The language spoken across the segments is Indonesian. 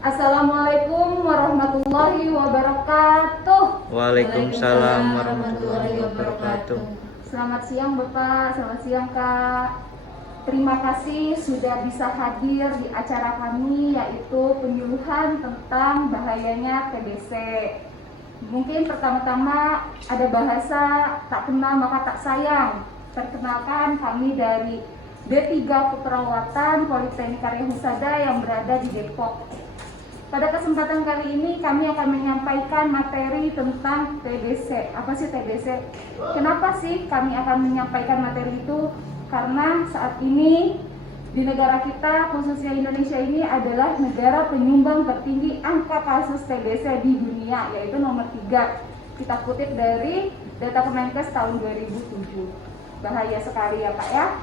Assalamualaikum warahmatullahi wabarakatuh. Waalaikumsalam warahmatullahi wabarakatuh. Selamat siang Bapak, selamat siang Kak. Terima kasih sudah bisa hadir di acara kami, yaitu penyuluhan tentang bahayanya TBC. Mungkin pertama-tama ada bahasa tak kenal maka tak sayang. Perkenalkan, kami dari D3 Keperawatan Politeknik Karya Husada yang berada di Depok. Pada kesempatan kali ini kami akan menyampaikan materi tentang TBC. Apa sih TBC? Kenapa sih kami akan menyampaikan materi itu? Karena saat ini di negara kita, khususnya Indonesia ini adalah negara penyumbang tertinggi angka kasus TBC di dunia, yaitu nomor 3. Kita kutip dari data Kemenkes tahun 2007. Bahaya sekali ya Pak ya.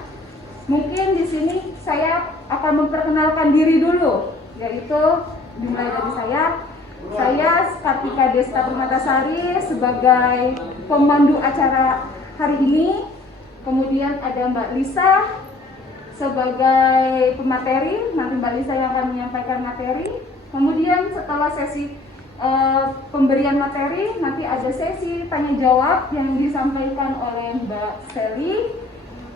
Mungkin di sini saya akan memperkenalkan diri dulu, yaitu dimulai dari saya Kartika Desta Permatasari sebagai pemandu acara hari ini. Kemudian ada Mbak Lisa sebagai pemateri, nanti Mbak Lisa yang akan menyampaikan materi. Kemudian setelah sesi pemberian materi, nanti ada sesi tanya jawab yang disampaikan oleh Mbak Sally.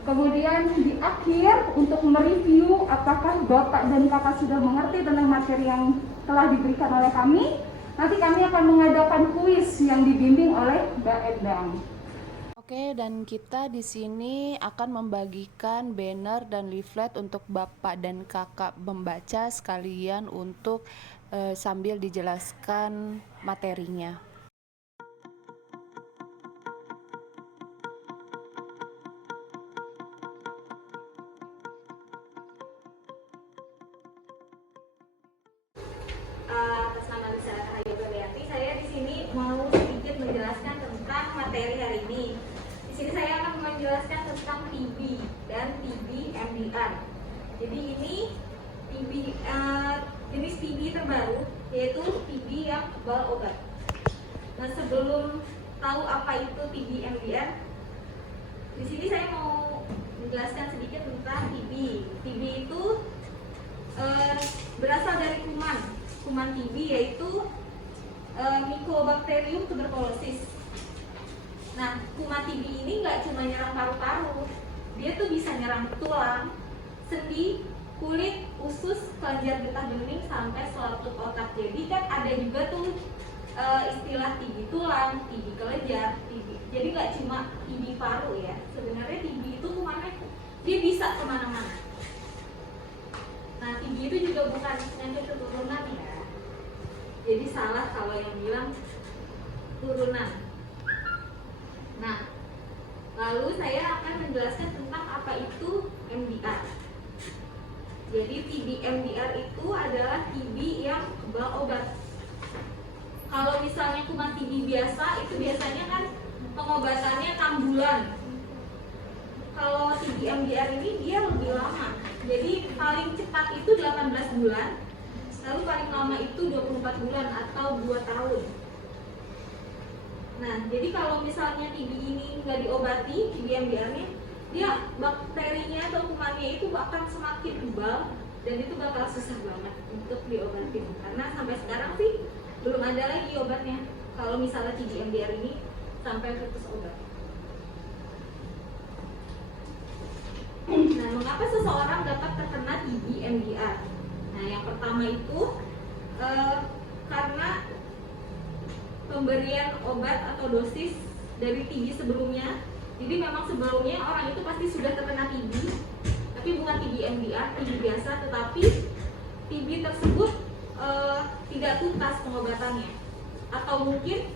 Kemudian di akhir untuk mereview apakah Bapak dan Kakak sudah mengerti tentang materi yang telah diberikan oleh kami. Nanti kami akan mengadakan kuis yang dibimbing oleh Mbak Endang. Oke, dan kita di sini akan membagikan banner dan leaflet untuk Bapak dan Kakak membaca sekalian untuk sambil dijelaskan materinya. Atas nama Lisa Rahayu Berlianti, saya di sini mau sedikit menjelaskan tentang materi hari ini. Di sini saya akan menjelaskan tentang TB dan TB MDR. Jadi ini TB jenis TB terbaru, yaitu TB yang kebal obat. Nah, sebelum tahu apa itu TB MDR, di sini saya mau menjelaskan sedikit tentang TB. TB itu berasal dari kuman TB, yaitu Mycobacterium tuberculosis. Nah, kuman TB ini nggak cuma nyerang paru-paru, dia tuh bisa nyerang tulang, sendi, kulit, usus, kelenjar getah bening sampai selaput otak. Jadi kan ada juga tuh istilah TB tulang, TB kelenjar, TB. Jadi nggak cuma TB paru ya. Sebenarnya TB itu kumannya dia bisa kemana-mana. Nah, TB itu juga bukan penyakit keturunan ya. Jadi salah kalau yang bilang turunan. Nah, lalu saya akan menjelaskan tentang apa itu MDR. Jadi TB MDR itu adalah TB yang kebal obat. Kalau misalnya kuman TB biasa, itu biasanya kan pengobatannya 6 bulan. Kalau TB MDR ini dia lebih lama. Jadi paling cepat itu 18 bulan, lalu paling lama itu 24 bulan atau 2 tahun. Nah, jadi kalau misalnya TB ini nggak diobati, TB MDR-nya, dia bakterinya atau kumannya itu akan semakin tebal dan itu bakal susah banget untuk diobati. Karena sampai sekarang sih belum ada lagi obatnya. Kalau misalnya TB MDR ini sampai putus obat. Nah, mengapa seseorang dapat terkena TB MDR? Nah, yang pertama itu karena pemberian obat atau dosis dari TB sebelumnya. Jadi memang sebelumnya orang itu pasti sudah terkena TB, tapi bukan TB MDR, TB biasa, tetapi TB tersebut tidak tuntas pengobatannya, atau mungkin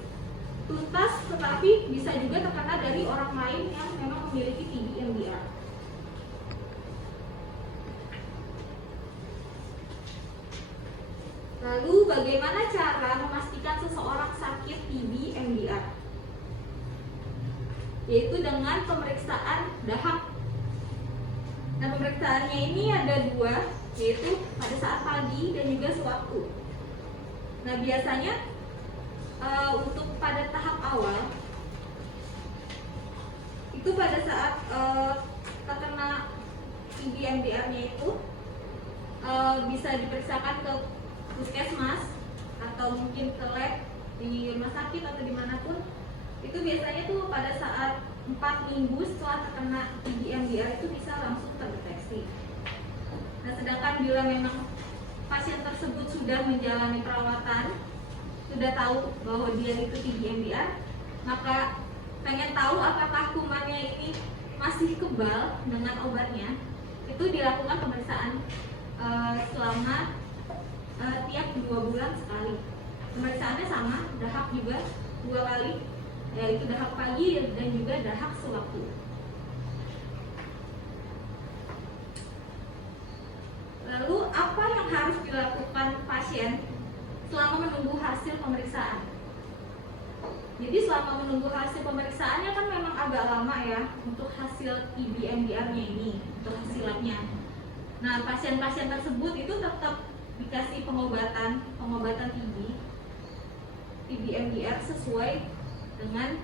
tuntas tetapi bisa juga terkena dari orang lain yang memang memiliki TB MDR. Lalu bagaimana cara memastikan seseorang sakit TB MDR? Yaitu dengan pemeriksaan dahak. Nah, pemeriksaannya ini ada 2, yaitu pada saat pagi dan juga sewaktu. Nah, biasanya untuk pada tahap awal itu pada saat terkena TB MDR-nya itu bisa diperiksakan ke puskesmas atau mungkin ke lab di rumah sakit atau dimanapun, itu biasanya tuh pada saat 4 minggu setelah terkena TB MDR itu bisa langsung terdeteksi. Nah, sedangkan bila memang pasien tersebut sudah menjalani perawatan, sudah tahu bahwa dia itu TB MDR, maka pengen tahu apakah kumannya ini masih kebal dengan obatnya, itu dilakukan pemeriksaan selama tiap 2 bulan sekali. Pemeriksaannya sama, dahak juga 2 kali, yaitu dahak pagi dan juga dahak sewaktu. Lalu apa yang harus dilakukan pasien selama menunggu hasil pemeriksaan? Jadi selama menunggu hasil pemeriksaannya kan memang agak lama ya untuk hasil TB MDR-nya ini, untuk hasil labnya. Nah, pasien-pasien tersebut itu tetap dikasih pengobatan TB MDR sesuai dengan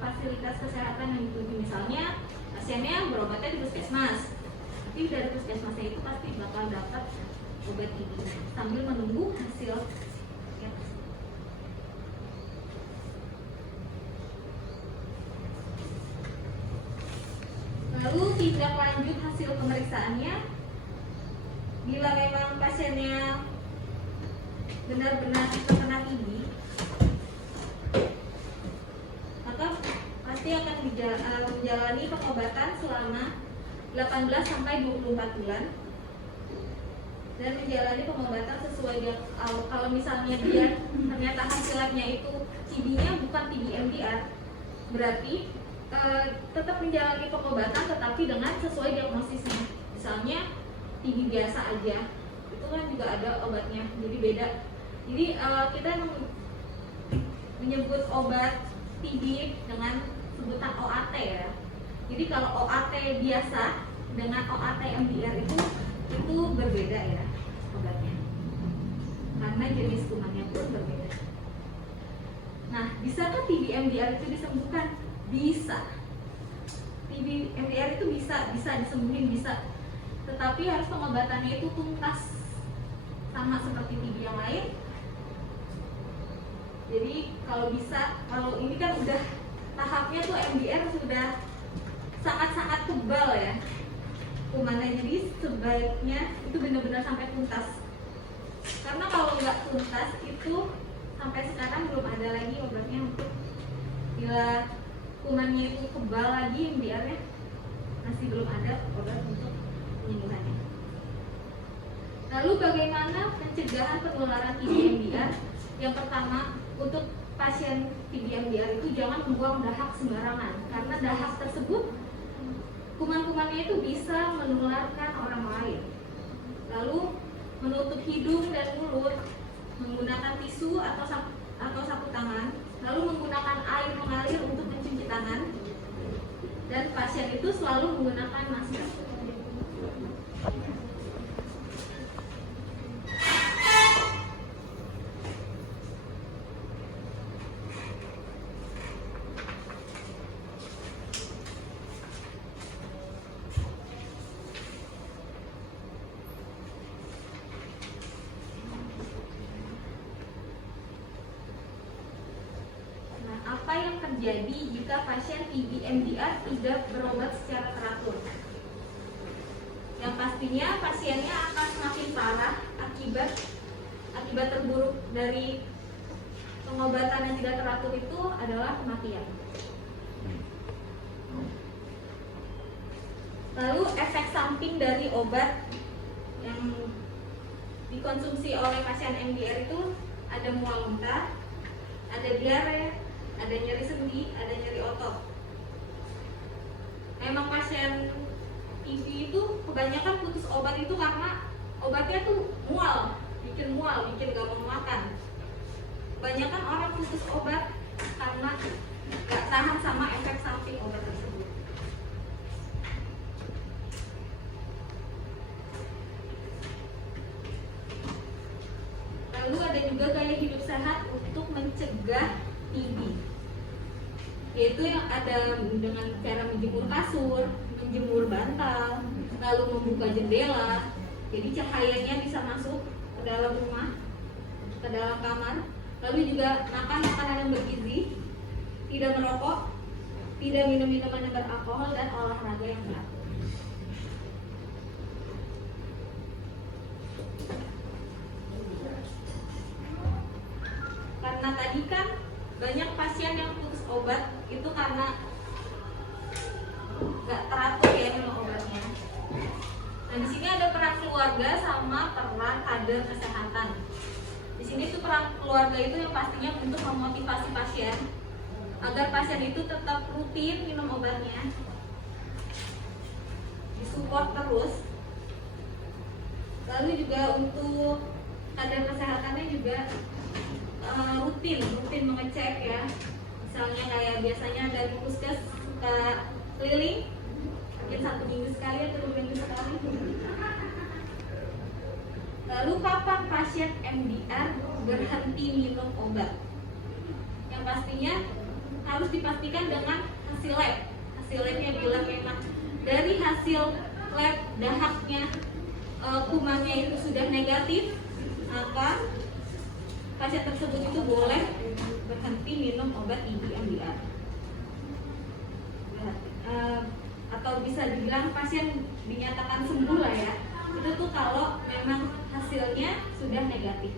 fasilitas kesehatan yang dituju. Misalnya pasiennya berobatnya di puskesmas, tapi dari puskesmasnya itu pasti bakal dapat obat TB sambil menunggu hasil. Ya. Lalu tindak lanjut hasil pemeriksaannya, bila memang pasiennya benar-benar terkena TB, maka pasti akan menjalani pengobatan selama 18 sampai 24 bulan dan menjalani pengobatan sesuai dengan kalau misalnya dia ternyata hasil labnya itu TB-nya bukan TB MDR, berarti tetap menjalani pengobatan tetapi dengan sesuai diagnosisnya. Misalnya TB biasa aja, itu kan juga ada obatnya, jadi beda. Jadi kita menyebut obat TB dengan sebutan OAT ya. Jadi kalau OAT biasa dengan OAT MDR itu berbeda ya obatnya, karena jenis kumannya pun berbeda. Nah, bisakah TB MDR itu disembuhkan? Bisa. TB MDR itu bisa disembuhin, bisa. Tetapi harus pengobatannya itu tuntas, sama seperti TB yang lain. Jadi kalau ini kan udah tahapnya tuh MDR sudah sangat-sangat tebal ya kumannya, jadi sebaiknya itu benar-benar sampai tuntas. Karena kalau nggak tuntas itu sampai sekarang belum ada lagi obatnya untuk bila kumannya itu kebal lagi MDR-nya, masih belum ada obat untuk penyembuhannya. Lalu bagaimana pencegahan penularan TB MDR? Yang pertama, untuk pasien TB MDR itu jangan membuang dahak sembarangan, karena dahak tersebut kuman-kumannya itu bisa menularkan orang lain. Lalu menutup hidung dan mulut menggunakan tisu atau sapu tangan, lalu menggunakan air mengalir untuk mencuci tangan, dan pasien itu selalu menggunakan masker. Apa yang terjadi jika pasien TB MDR tidak berobat secara teratur? Yang pastinya pasiennya akan semakin parah akibat terburuk dari pengobatan yang tidak teratur itu adalah kematian. Lalu efek samping dari obat yang dikonsumsi oleh pasien MDR itu ada mual muntah, ada diare, ada nyeri sendi, ada nyeri otot. Memang pasien TB itu kebanyakan putus obat itu karena obatnya tuh bikin gak mau makan. Kebanyakan orang putus obat karena gak tahan sama efek samping obat tersebut. Lalu ada juga gaya hidup sehat untuk mencegah TB, yaitu yang ada dengan cara menjemur kasur, menjemur bantal, lalu membuka jendela, jadi cahayanya bisa masuk ke dalam rumah, ke dalam kamar. Lalu juga makan makanan yang bergizi, tidak merokok, tidak minum minuman yang beralkohol, dan olahraga yang teratur. Karena tadi kan banyak pasien yang putus obat itu karena nggak teratur ya minum obatnya. Nah, di sini ada peran keluarga sama peran kader kesehatan. Di sini tuh peran keluarga itu yang pastinya untuk memotivasi pasien agar pasien itu tetap rutin minum obatnya, disupport terus. Lalu juga untuk kader kesehatannya juga rutin mengecek ya. Misalnya kayak biasanya dari puskes suka keliling mungkin 1 minggu sekali atau 2 minggu sekali. Lalu kapan pasien MDR berhenti minum obat? Yang pastinya harus dipastikan dengan hasil lab. Hasil labnya bilang memang dari hasil lab dahaknya kumannya itu sudah negatif, maka pasien tersebut itu boleh berhenti minum obat IBI MDR. Atau bisa dibilang pasien dinyatakan sembuh lah ya. Itu tuh kalau memang hasilnya sudah negatif.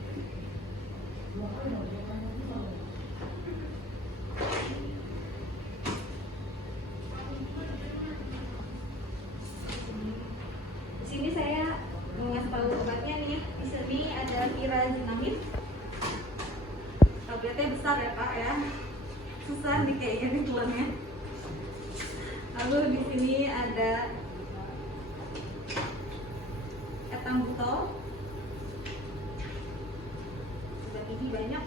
Di sini saya mau ngasih tahu obatnya nih ya. Di sini ada pirazinamid. Tabletnya besar ya Pak ya. Susah nih kayaknya nih tulangnya. Lalu di sini ada etambutol. Obat ini banyak.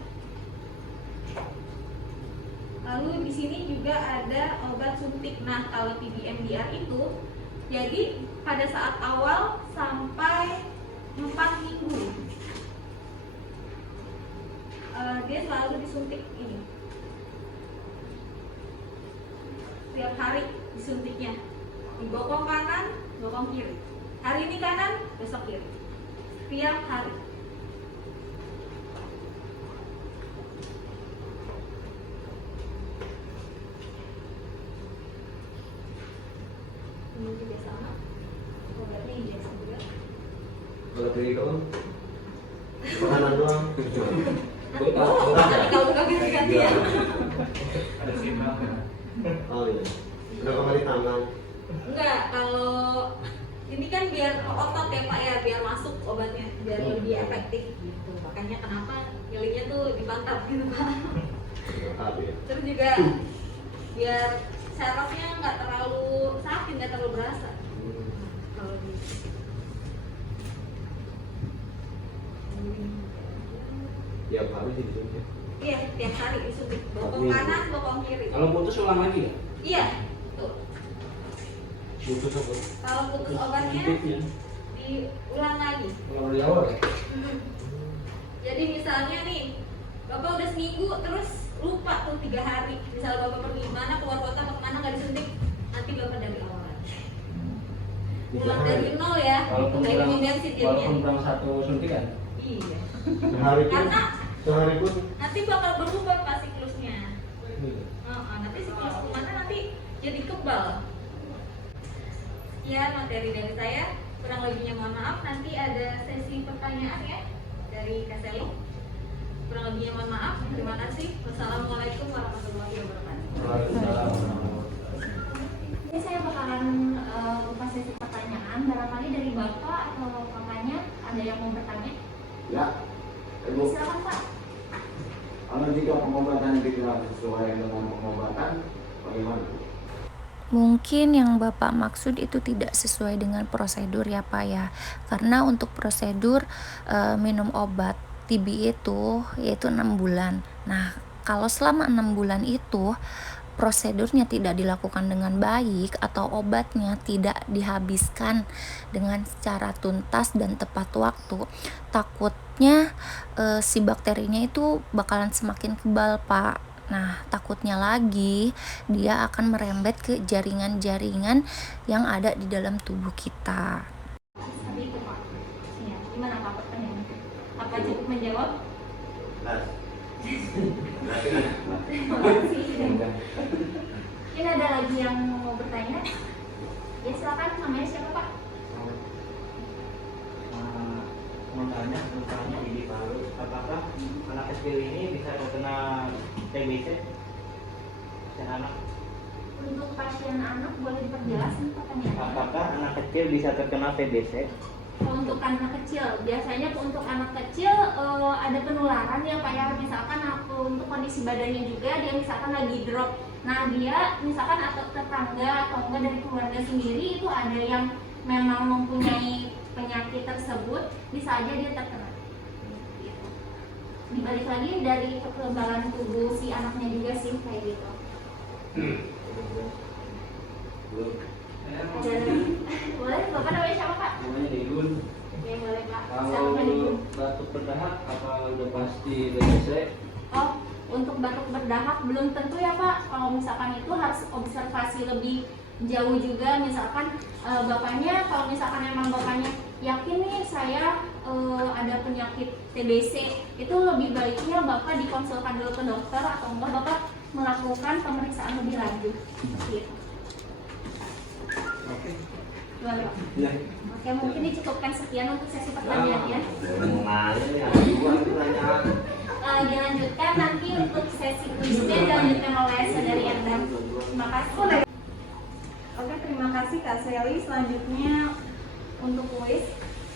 Lalu di sini juga ada obat suntik. Nah, kalau PBMDR itu jadi pada saat awal sampai 4 minggu dia selalu disuntik ini. Setiap hari disuntiknya di bokong kanan, bokong kiri. Hari ini kanan, besok kiri. Setiap hari. Ini juga sama. Obatnya injeksi juga. Kalau dari kamu, makanan doang. Kalau bukan ganti ya. Ada simbang. Oh iya. Kenapa nggak di tangan? Enggak, kalau ini kan biar otot ya Pak ya, biar masuk obatnya, biar lebih efektif gitu. Makanya kenapa nyelinya tuh di pantat gitu Pak. Tahu ya. Terus juga biar sarafnya nggak terlalu sakit, nggak terlalu berasa. Kalau di Tiap hari sih disuntik. iya, tiap hari disuntik. Bokong kanan, bokong kiri. Kalau putus ulang lagi ya? Iya, tuh. Putus apa? Kalau putus obatnya Suntiknya. diulang lagi. Ulang dari awal ya? Jadi misalnya nih, Bapak udah seminggu terus lupa tuh 3 hari. Misal Bapak pergi mana, keluar kota atau kemana nggak disuntik, nanti Bapak dari awal lagi. Ulang dari nol ya, Walaupun kayak kurang, pom bensin walaupun jadinya. kurang 1 suntikan. Iya. Sehari pun Nanti bakal berubah Pak siklusnya. Nanti siklus kemana nanti jadi kebal. Ya, materi dari saya. Kurang lebihnya mohon maaf. Nanti ada sesi pertanyaan ya dari Kak Seli. Kurang lebihnya mohon maaf. Terima kasih. Wassalamualaikum warahmatullahi wabarakatuh. Ini saya bakalan buka sesi pertanyaan. Barangkali dari Bapak atau kakaknya ada yang mau bertanya? Ya, Ibu. Silakan Pak. Kalau jika pengobatan tidak sesuai dengan pengobatan, bagaimana? Mungkin yang Bapak maksud itu tidak sesuai dengan prosedur ya Pak ya. Karena untuk prosedur minum obat TB itu yaitu 6 bulan. Nah, kalau selama 6 bulan itu prosedurnya tidak dilakukan dengan baik atau obatnya tidak dihabiskan dengan secara tuntas dan tepat waktu, takutnya si bakterinya itu bakalan semakin kebal Pak. Nah, takutnya lagi dia akan merembet ke jaringan-jaringan yang ada di dalam tubuh kita. Seperti itu Pak. Ya, gimana Pak pertanyaannya? menjawab? Nah, Terima kasih. Mungkin ada lagi yang mau bertanya? Ya silakan, namanya siapa Pak? Mau tanya ini baru, apakah anak kecil ini bisa terkena TBC? Pasien anak. Untuk pasien anak boleh diperjelas nih pertanyaannya? Apakah anak kecil bisa terkena TBC? Untuk anak kecil, biasanya untuk anak kecil ada penularan ya Pak ya. Misalkan untuk kondisi badannya juga dia misalkan lagi drop. Nah dia misalkan atau tetangga atau enggak dari keluarga sendiri itu ada yang memang mempunyai penyakit tersebut, bisa aja dia terkena. Gitu. Dibalik lagi dari kekebalan tubuh si anaknya juga sih kayak gitu. Ada boleh, Bapak namanya siapa Pak? Namanya Digun. Oke boleh Pak. Kalau Silakan Ibu. batuk berdahak apa udah pasti TBC? Oh, untuk batuk berdahak belum tentu ya Pak. Kalau misalkan itu harus observasi lebih jauh juga. Misalkan bapaknya, kalau misalkan emang bapaknya yakin nih saya ada penyakit TBC, itu lebih baiknya bapak dikonsulkan dulu ke dokter atau enggak bapak melakukan pemeriksaan lebih lanjut. Gitu. Oke. Gimana Pak? Ya. Oke, mungkin dicukupkan sekian untuk sesi pertanyaan ya. mau nanya nih, ada pertanyaan. Dilanjutkan nanti untuk sesi kuisnya dilanjutkan oleh saudari Endang. Terima kasih. Oke, terima kasih Kak Sally. Selanjutnya untuk kuis,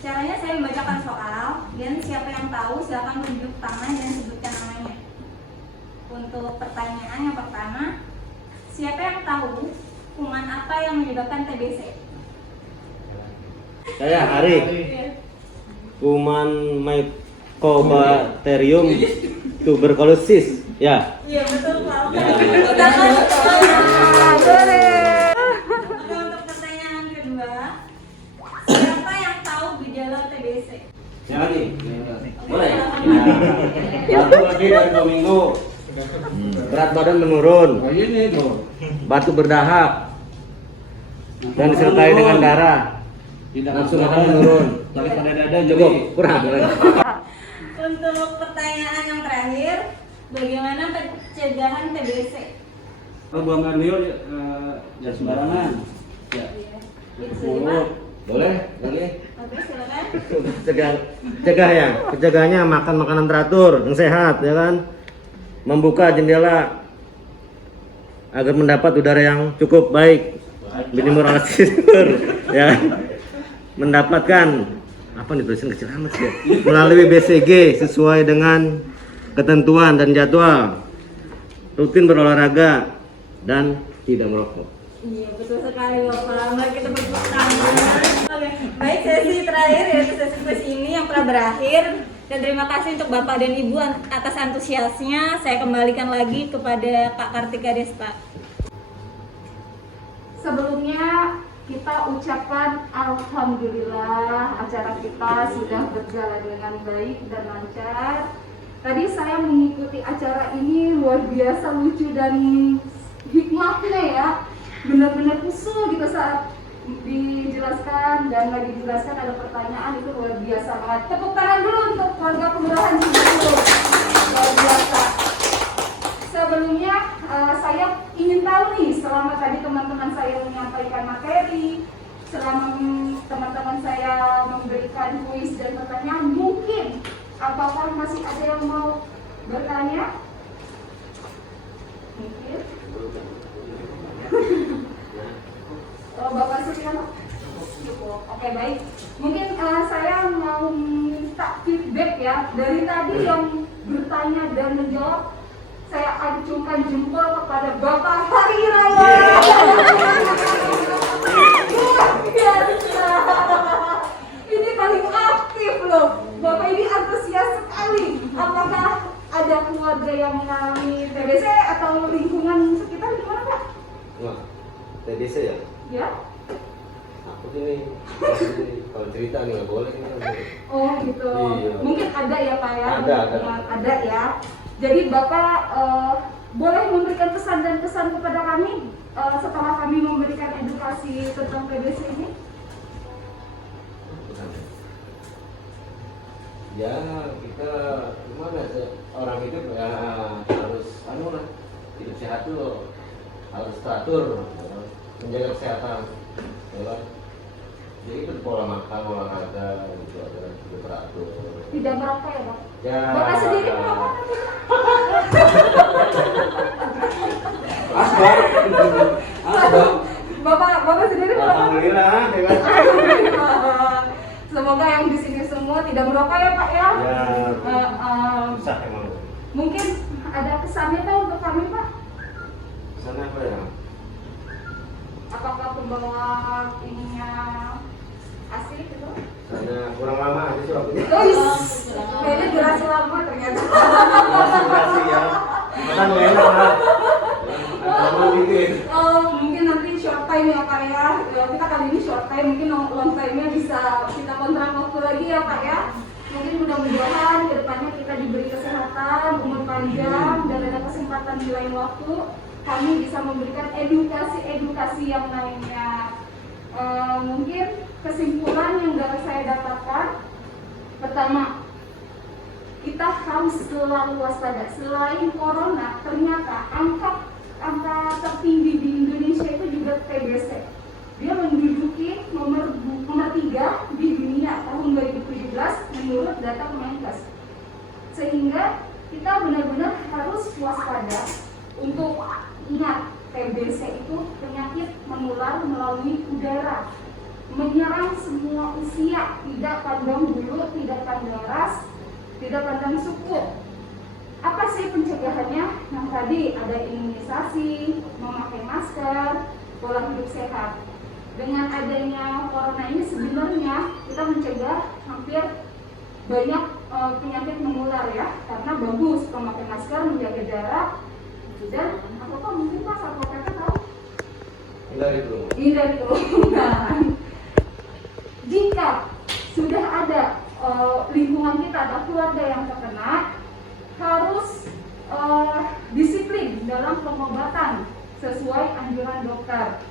caranya saya membacakan soal dan siapa yang tahu silakan tunjuk tangan dan sebutkan namanya. Untuk pertanyaan yang pertama, siapa yang tahu kuman apa yang menyebabkan TBC? Saya Ari. Kuman Mycobacterium tuberculosis. Ya. Iya betul Pak. Oke, untuk pertanyaan kedua, siapa yang tahu gejala TBC? Ya lagi. Boleh. Batuk lebih dari 2 minggu. Berat badan menurun. Oh ini tuh. Batuk berdahak. Dan disertai dengan darah. Tidak Nafsu makan menurun. Tapi pada dada Cukup. jadi Kurang. Untuk pertanyaan yang terakhir, bagaimana pencegahan TBC? Oh, buang air liur jangan sembarangan. Ya. Itu saja, Pak. Boleh. Oke, silakan. Cegah ya. Pencegahannya makan makanan teratur, yang sehat, ya kan. Membuka jendela agar mendapat udara yang cukup baik. Minimal tidur, ya. Mendapatkan apa nih tulisan kecil amat sih ya? Melalui BCG sesuai dengan ketentuan dan jadwal. Rutin berolahraga dan tidak merokok. Iya, betul sekali Bapak. Mari kita bertepuk tangan. Oke, baik, sesi terakhir yaitu sesi kuis ini yang telah berakhir. Dan terima kasih untuk Bapak dan Ibu atas antusiasnya. Saya kembalikan lagi kepada Kak Kartika Desta. Sebelumnya kita ucapkan alhamdulillah acara kita sudah berjalan dengan baik dan lancar. Tadi saya mengikuti acara ini luar biasa lucu dan hikmahnya ya. Benar-benar usul gitu saat dijelaskan dan nggak dijelaskan ada pertanyaan itu luar biasa banget. Tepuk tangan dulu untuk warga Kelurahan Cibubur. Luar biasa. Sebelumnya saya ingin tahu nih selama tadi teman-teman saya menyampaikan materi, selama teman-teman saya memberikan kuis dan pertanyaan, mungkin apakah masih ada yang mau bertanya? Mungkin. Bapak Supriyono? Cukup. Oke, baik. Mungkin saya mau minta feedback ya dari tadi yang bertanya dan menjawab. Saya acungkan jempol kepada Bapak Hari Raya. Luar biasa. Ini paling aktif loh. Bapak ini antusias sekali. Apakah ada keluarga yang mengalami TBC atau lingkungan sekitar gimana Pak? Wah, TBC ya? Ya? Aku sini kalau cerita nih nggak boleh ini. Oh gitu. Iya. Mungkin ada ya Pak ya? Ada. Ada ya. Jadi Bapak boleh memberikan pesan dan kesan kepada kami setelah kami memberikan edukasi tentang TBC ini? Ya kita gimana sih, orang hidup ya harus lah, hidup sehat tuh harus teratur, ya, menjaga kesehatan, ya kan? Jadi itu pola makan, olahraga gitu ada juga teratur. Tidak merokok ya Pak? Ya. Bapak sendiri merokok? Asbak. Asbak. Bapak sendiri merokok? Alhamdulillah, ya kan? Semoga yang di sini semua tidak merokok ya Pak ya. Ya, Eh, susah emang. mungkin ada kesannya Pak untuk kami Pak? Sana apa ya? Apakah pembawa ininya asik gitu? Sana kurang lama aja sih waktunya. Kayaknya durasi lama ternyata. Konsentrasi ya. Kan enak lah. Lama dikit. Mungkin nanti short time ya Pak ya. Kita kali ini short time, mungkin long time-nya bisa kita kontrak waktu lagi ya Pak ya. Mungkin mudah-mudahan kedepannya kita diberi kesehatan, umur panjang, dan ada kesempatan di lain waktu kami bisa memberikan edukasi yang lainnya. Mungkin kesimpulan yang dapat saya dapatkan, pertama, kita harus selalu waspada. Selain corona, ternyata angka tertinggi di Indonesia itu juga TBC. Dia menduduki nomor 3 di dunia tahun 2017 menurut data Kemenkes. Sehingga kita benar-benar harus waspada untuk ingat TBC itu penyakit menular melalui udara, menyerang semua usia, tidak pandang bulu, tidak pandang ras, tidak pandang suku. Apa sih pencegahannya? Yang tadi ada imunisasi, memakai masker, pola hidup sehat. Dengan adanya corona ini sebenarnya kita mencegah hampir banyak penyakit menular ya, karena bagus memakai masker, menjaga jarak, dan apakah mungkin Pak Satpol PP tahu? Hindari kerumunan. Jika sudah ada lingkungan kita, ada keluarga yang terkena, harus disiplin dalam pengobatan sesuai anjuran dokter.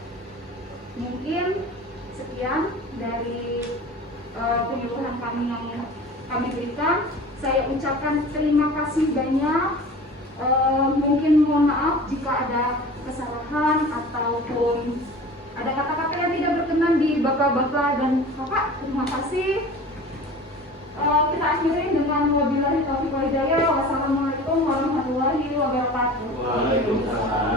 Mungkin sekian dari penyuluhan kami yang kami berikan. Saya ucapkan terima kasih banyak. Mungkin mohon maaf jika ada kesalahan ataupun ada kata-kata yang tidak berkenan di bapak-bapak dan kakak. Terima kasih. Kita akhiri dengan wabillahi taufiq wal hidayah. Wassalamualaikum warahmatullahi wabarakatuh. Waalaikumsalam.